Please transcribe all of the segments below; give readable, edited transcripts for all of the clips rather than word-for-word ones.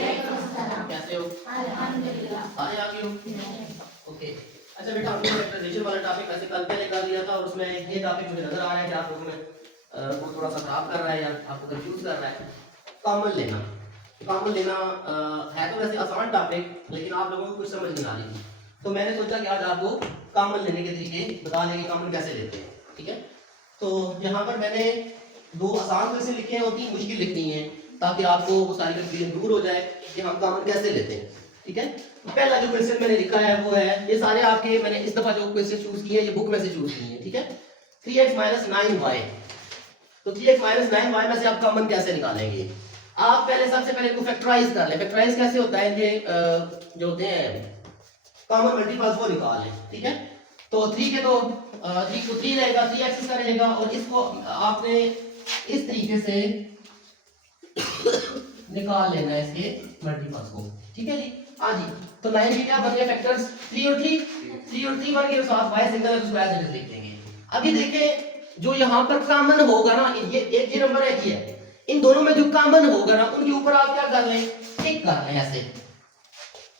कैसे हो? आए आ गए हो? ओके। अच्छा बेटा, हमने फैक्टराइजेशन वाला टॉपिक वैसे कल पहले कर लिया था और उसमें ये टॉपिक मुझे नजर आ रहा है कि आप लोगों में वो थोड़ा सा खराब कर रहा है या आपको कंफ्यूज कर रहा है। कॉमन लेना। कॉमन लेना है तो वैसे आसान टॉपिक, लेकिन आप लोगों को कुछ समझ नहीं आ रही। तो मैंने सोचा कि आज आपको कॉमन लेने के तरीके बता देंगे, कॉमन कैसे लेते हैं। ठीक है, तो यहाँ पर मैंने 2 आसान क्वेश्चन लिखे हैं और 3 मुश्किल लिखनी है, ताकि आपको वो सारी कंफ्यूजन दूर हो जाए कि हम कॉमन कैसे लेते हैं। ठीक है, पहला जो क्वेश्चन मैंने लिखा है वो है, ये सारे आपके मैंने इस दफा जो क्वेश्चन चूज किए हैं ये बुक में से चूज किए हैं। ठीक है, 3x - 9y। तो 3x - 9y में से आप कॉमन कैसे निकालेंगे? आप पहले सबसे पहले इनको फैक्टराइज कर लें। फैक्टराइज कैसे होता है, ये जो होते हैं कॉमन मल्टीपल्स वो निकाल लें। ठीक है, तो 3 के तो 3 को 3 रहेगा, 3x इसका रहेगा और इसको आपने इस तरीके से निकाल लेना है इसके मल्टीपल्स को। ठीक है जी, हाँ जी। तो 9 के क्या बन गए फैक्टर्स? 3 और 3, 3 और 3 बन गए, साथ y सिंगल है तो स्क्वायर से लिख देंगे। अभी देखें जो यहाँ पर कॉमन होगा ना, ये एक ही नंबर है, ये है, इन दोनों में जो कॉमन होगा ना उनके ऊपर आप क्या कर लें, टिक कर लें। ऐसे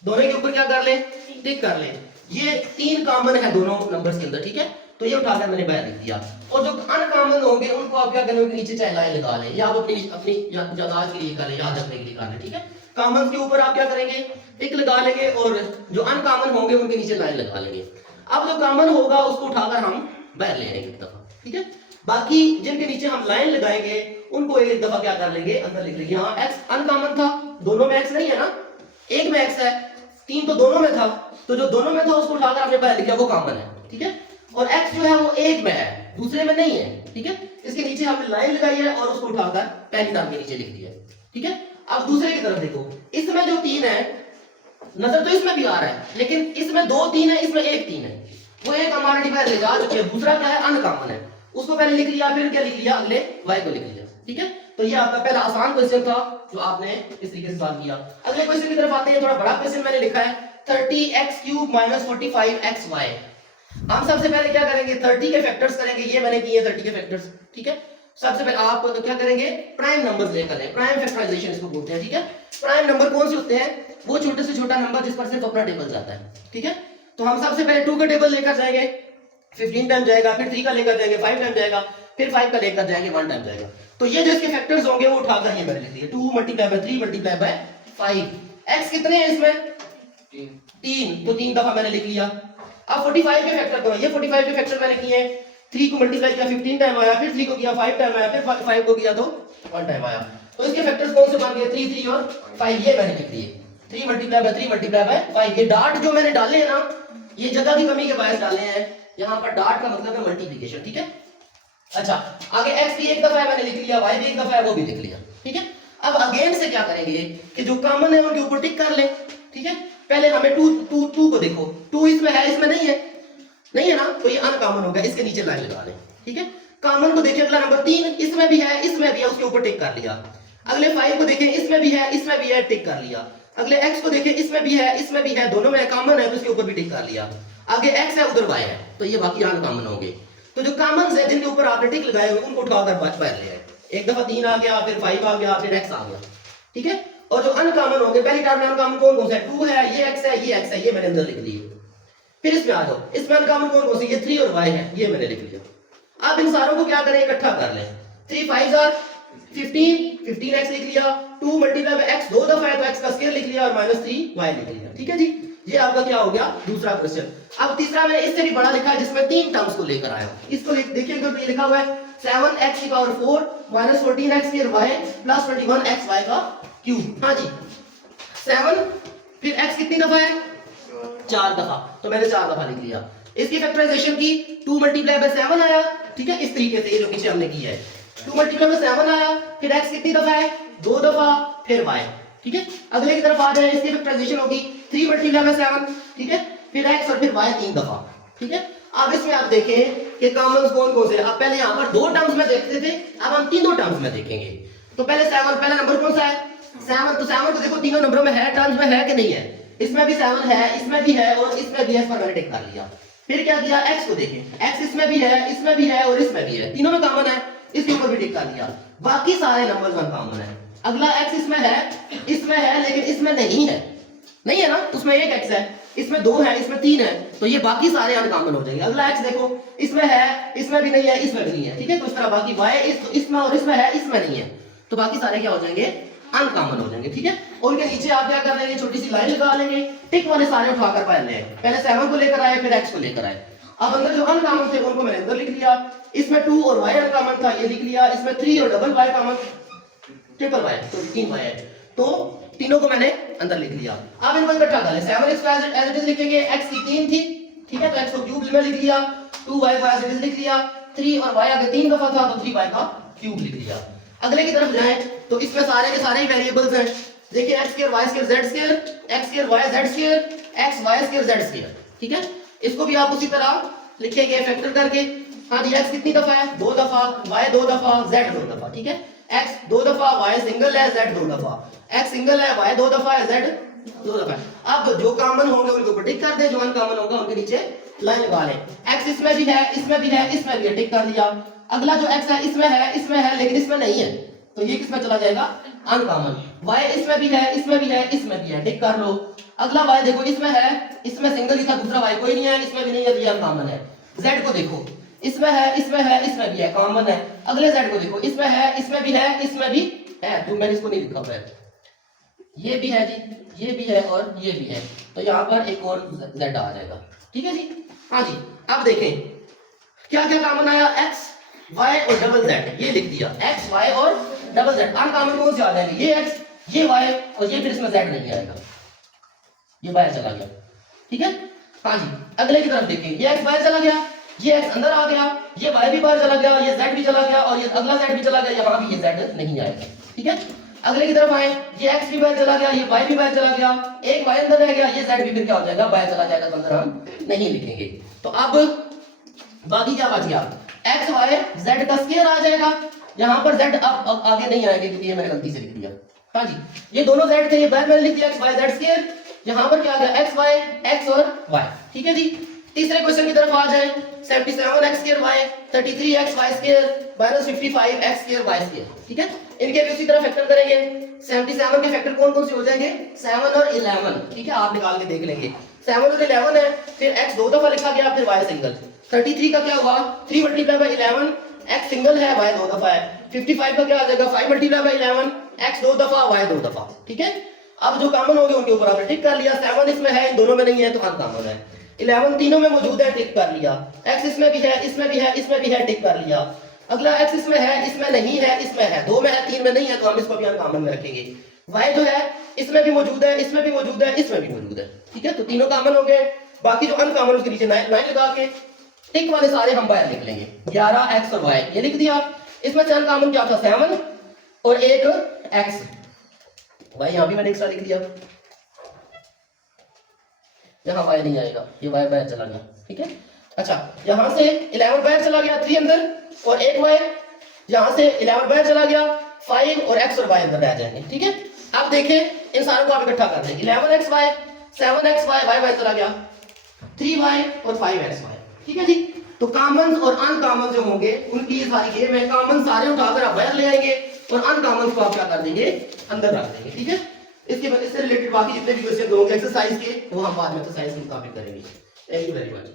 दोनों के ऊपर क्या कर लें, टिक कर लें। ये 3 कॉमन है दोनों नंबर्स के अंदर। ठीक है, तो ये उठाकर मैंने बाहर लिख दिया। और जो अनकॉमन होंगे उनको आप क्या करें, उनके नीचे चाहे लाइन लगा लें या आप अपनी अपनी याददाश्त के लिए कर लें, याद रखने के लिए कर लें। ठीक है, कॉमन के ऊपर आप क्या करेंगे, टिक लगा लेंगे और जो अनकॉमन होंगे उनके नीचे लाइन लगा लेंगे। अब जो कॉमन होगा उसको उठाकर हम बाहर ले आएंगे एक दफा। ठीक है, बाकी जिनके नीचे हम लाइन लगाएंगे उनको एक दफा क्या कर लेंगे, अंदर लिख लेंगे। हाँ, x अनकॉमन था, दोनों में x नहीं है ना, एक में x है, 3 तो दोनों में था, तो जो दोनों में था उसको उठाकर आपने बाहर लिखा, वो कॉमन है। ठीक है, और x जो है वो एक में है, दूसरे में नहीं है। ठीक है, इसके नीचे हमने लाइन लगाई है और उसको उठाकर पहली टर्म के नीचे लिख दिया। ठीक है, अब दूसरे की तरफ देखो, इसमें जो 3 है, नजर तो इसमें भी आ रहा है, लेकिन इसमें 2 3 है, इसमें 1 3 है। वो एक हमारे डिवाइड ले जा चुके हैं, दूसरा क्या है, अनकॉमन है, उसको पहले लिख लिया, फिर क्या लिख लिया, अगले y को लिख लिया। ठीक है, तो ये आपका पहला आसान क्वेश्चन था जो आपने इस तरीके से सॉल्व किया। अगले क्वेश्चन की तरफ आते हैं, थोड़ा बड़ा क्वेश्चन मैंने लिखा है 30x³ - 45xy। हम सबसे पहले क्या करेंगे, 30 के फैक्टर्स करेंगे, ये मैंने किए 30 के फैक्टर्स। ठीक है, सबसे पहले आप क्या करेंगे, प्राइम नंबर्स लेकर आए, प्राइम फैक्टराइजेशन इसको बोलते हैं। ठीक है, प्राइम नंबर कौन से होते हैं, वो छोटे से छोटा नंबर जिस पर सिर्फ अपना टेबल जाता है। ठीक है, तो हम सबसे पहले 2 का टेबल लेकर जाएंगे, 15 टाइम जाएगा, फिर 3 का लेकर जाएंगे 5 टाइम जाएगा, फिर 5 का लेकर जाएंगे 1 टाइम जाएगा। तो ये जो इसके फैक्टर्स होंगे वो उठाकर ये मैंने लिख दिए, 2 × 3 × 5। x कितने हैं इसमें, 3, तो 3 दफा मैंने लिख लिया। अब 45 के फैक्टर करो, ये 45 के फैक्टर मैंने किए, 3 को मल्टीप्लाई किया 15 टाइम आया, फिर 3 को किया 5 टाइम आया, फिर 5 को किया तो 1 टाइम आया। तो इसके फैक्टर्स कौन से बन गए, 3 3 और 5, ये मैंने लिख दिए। 3 × 3 × 5। ये डार्ट जो मैंने डाले हैं ना, ये जगह की कमी के बायस डाले हैं, यहाँ पर डार्ट का मतलब है मल्टीप्लिकेशन। ठीक है, अच्छा आगे x भी एक दफा है मैंने लिख लिया, y भी एक दफा है वो भी लिख लिया। ठीक है, अब अगेन से क्या करेंगे कि जो कॉमन है उनके ऊपर टिक कर लें। ठीक है, पहले हमें 2 को देखो, 2 इसमें है, इसमें नहीं है, नहीं है ना, तो ये अनकॉमन होगा, इसके नीचे लाइन लगा लें। ठीक है, कॉमन को देखें, अगला नंबर 3 इसमें भी है, इसमें भी है, उसके ऊपर टिक कर लिया। अगले 5 को देखें, इसमें भी है, इसमें भी है, टिक कर लिया। अगले x को देखें, इसमें भी है, इसमें भी है, दोनों में कॉमन है तो उसके ऊपर भी टिक कर लिया। आगे x है, उधर y है, तो ये बाकी अनकॉमन होंगे। तो जो कॉमन है जिनके ऊपर आपने टिक लगाए हुए उनको उठाकर बाहर ले आए। एक दफा 3 आ गया, फिर 5 आ गया, फिर x आ गया। ठीक है, और जो अनकॉमन होंगे, पहली टर्म में अनकॉमन कौन कौन सा है, 2 है, ये x है, ये x है, ये मैंने अंदर लिख दिए। फिर इसमें आ जाओ, इसमें अनकॉमन कौन कौन सी, ये 3 और y है, ये मैंने लिख लिया। अब इन सारों को क्या करें, इकट्ठा कर लें। 3 5 are 15, 15x लिख लिया, 2 × x 2 दफा है तो x का स्क्वायर लिख लिया और -3y लिख लिया। ठीक है जी, ये आपका क्या हो गया, दूसरा क्वेश्चन। अब तीसरा मैंने इससे भी बड़ा लिखा है जिसमें 3 टर्म्स को लेकर आया हूं। इसको देखिएगा, तो ये लिखा हुआ है 7x⁴ - 14x² + 21xy का क्यूब। हाँ जी, 7, फिर x कितनी दफा है, 4 दफा, तो मैंने 4 दफा लिख लिया। इसकी फैक्टराइजेशन की 2 × 7 आया। ठीक है, इस तरीके से ये जो पीछे हमने किया है, 2 × 7 आया, फिर x कितनी दफा है, 2 दफा, फिर y। ठीक है, अगले की तरफ आ जाए, इसकी फैक्टराइजेशन होगी 3 × 7। ठीक है, फिर x और फिर y 3 दफा। ठीक है, अब इसमें आप देखें कि कॉमन्स कौन कौन से, अब पहले यहां पर 2 टर्म्स में देखते थे, अब हम तीनों टर्म्स में देखेंगे। तो पहले 7, पहला नंबर कौन सा है, 7, तो 7 को देखो तीनों नंबरों में है, टर्म्स में है कि नहीं है, इसमें भी 7 है, इसमें भी है और इसमें भी है, इस पर मैंने टिक कर लिया। फिर क्या किया, x को देखें, x इसमें भी है, इसमें भी है और इसमें भी है, तीनों में कॉमन है, इसके ऊपर भी टिक कर दिया। बाकी सारे नंबर्स अनकॉमन है। अगला x इसमें है लेकिन इसमें नहीं है, नहीं है ना, उसमें एक x है, इसमें 2 है, इसमें 3 है, तो ये बाकी सारे अनकॉमन हो जाएंगे। अगला x देखो, इसमें है, इसमें भी नहीं है, इसमें भी नहीं है, ठीक है। तो इस तरह बाकी y इसमें और इसमें है, इसमें नहीं है, तो बाकी सारे क्या हो जाएंगे, अनकॉमन हो जाएंगे, ठीक है। और उनके नीचे आप क्या कर लेंगे, छोटी सी लाइन लगा लेंगे, टिक वाले सारे उठाकर पहले 7 को लेकर आए, फिर x को लेकर आए। अब अंदर जो अनकॉमन थे उनको मैंने अंदर लिख लिया, इसमें 2 और y अनकॉमन था, ये लिख लिया, इसमें 3 और double y common, triple y, तो 3 y है, तो तीनों को मैंने अंदर लिख लिया। अब इनको इकट्ठा कर ले, 7x एज इट इज लिखेंगे, x की 3 थी, ठीक है, तो x को क्यूब में लिख लिया, 2y को एज इट इज लिख लिया, 3 और y आगे 3 दफा था, तो 3y का क्यूब लिख लिया। अगले की तरफ जाएं तो इसमें सारे के सारे ही वेरिएबल्स हैं, देखिए x square y square z square, x square y z square, x y square z square, ठीक है। इसको भी आप उसी तरह लिखेंगे फैक्टर करके। हाँ जी, x कितनी दफा है, 2 दफा, y 2 दफा, z 2 दफा, ठीक है। x 2 दफा, y सिंगल है, z 2 दफा, x सिंगल है, y 2 दफा है, z 2 दफा है। अब जो कॉमन होंगे उनको ऊपर टिक कर दे, जो अनकॉमन होगा उनके नीचे लाइन लगा लें। x इसमें भी है, इसमें भी है, इसमें भी है, टिक कर दिया। अगला जो x है, इसमें है लेकिन इसमें नहीं है, तो ये किसमें चला जाएगा, अनकॉमन। y इसमें भी है, इसमें भी है, इसमें भी है, टिक कर लो। अगला y देखो, इसमें है, इसमें सिंगल ही था, दूसरा y कोई नहीं है, इसमें भी नहीं है, तो ये अनकॉमन है। z को देखो, इसमें है, इसमें है, इसमें भी है, कॉमन है। अगले z को देखो, इसमें है, इसमें भी है, इसमें भी है, तो मैंने इसको नहीं लिखा है, ये भी है जी, ये भी है और ये भी है, तो यहाँ पर एक और z आ जाएगा, ठीक है जी। हाँ जी, अब देखें क्या क्या कॉमन आया, x y और डबल z, ये लिख दिया, x y और डबल z। अनकॉमन कौन से आ जाएंगे, ये x, ये y और ये, फिर इसमें z नहीं आएगा, ये बाहर चला गया, ठीक है। हाँ जी, अगले की तरफ देखें, ये x बाहर चला गया, ये x अंदर आ गया, ये y भी बाहर चला गया, ये z भी चला गया और ये अगला z भी चला गया, यहाँ भी ये z नहीं आएगा, ठीक है। अगले की तरफ आए, ये x भी बाहर चला गया, ये y भी बाहर चला गया, एक y अंदर रह गया, ये z भी फिर क्या हो जाएगा, बाहर चला जाएगा, तो अंदर हम नहीं लिखेंगे। तो अब बाकी क्या बच गया, x y z का स्क्वायर आ जाएगा, यहाँ पर z अब आगे नहीं आएगा क्योंकि ये मैंने गलती से लिख दिया। हाँ जी, ये दोनों z थे, ये बाहर मैंने लिख दिया x y z स्क्वायर, यहाँ पर क्या आ गया, x y, x और y, ठीक है जी। तीसरे क्वेश्चन की तरफ आ जाए, 77x square y, 33x y square minus 55x square y square, ठीक है। इनके भी उसी तरह फैक्टर करेंगे। 77 के फैक्टर कौन कौन से हो जाएंगे, 7 और 11, ठीक है, आप निकाल के देख लेंगे। 7 और 11 है, फिर x 2 दफा लिखा गया, फिर y सिंगल। 33 का क्या हुआ, 3 मल्टीप्लाई बाय 11, x सिंगल है, y 2 दफा है। 55 का क्या आ जाएगा, 5 मल्टीप्लाई बाय 11, x 2 दफा, y 2 दफा, ठीक है। अब जो कॉमन हो गए उनके ऊपर आपने टिक कर लिया, 7 इसमें है, इन दोनों में नहीं है, तो अनकॉमन है। 11 तीनों में मौजूद है, टिक कर लिया। x इसमें भी है, इसमें भी है, इसमें भी है, टिक कर लिया। अगला x इसमें है, इसमें नहीं है, इसमें है, 2 में है, 3 में नहीं है, तो हम इसको भी अनकॉमन में रखेंगे। y जो है, इसमें भी मौजूद है, इसमें भी मौजूद है, इसमें भी मौजूद है, ठीक है। तो तीनों कॉमन हो गए, बाकी जो अनकॉमन उसके नीचे लाइन लगा के टिक वाले सारे हम बाहर लिख लेंगे। 11x और y ये लिख दिया। इसमें से अनकॉमन क्या था, 7 और एक x, y यहाँ भी मैंने एक्स्ट्रा लिख दिया, यहाँ y नहीं आएगा, ये y बाहर चला गया, ठीक है। अच्छा, यहाँ से 11 बाहर चला गया, 3 अंदर और एक y, यहाँ से 11 बाहर चला गया, 5 और x और y अंदर रह जाएंगे, ठीक है। अब देखें इन सारों को आप इकट्ठा कर देंगे, 11xy, 7xy, y बाहर चला गया, 3y और 5xy, ठीक है जी। तो कॉमन और अनकॉमन जो होंगे उनकी ये सारी गेम है, कॉमन सारे उठाकर आप बाहर ले आएंगे और अनकॉमन को आप क्या कर देंगे, अंदर रख देंगे, ठीक है। इसके इससे रिलेटेड बाकी जितने भी क्वेश्चन होंगे एक्सरसाइज के, वो हम बाद में एक्सरसाइज के मुताबिक करेंगे। Thank you very much.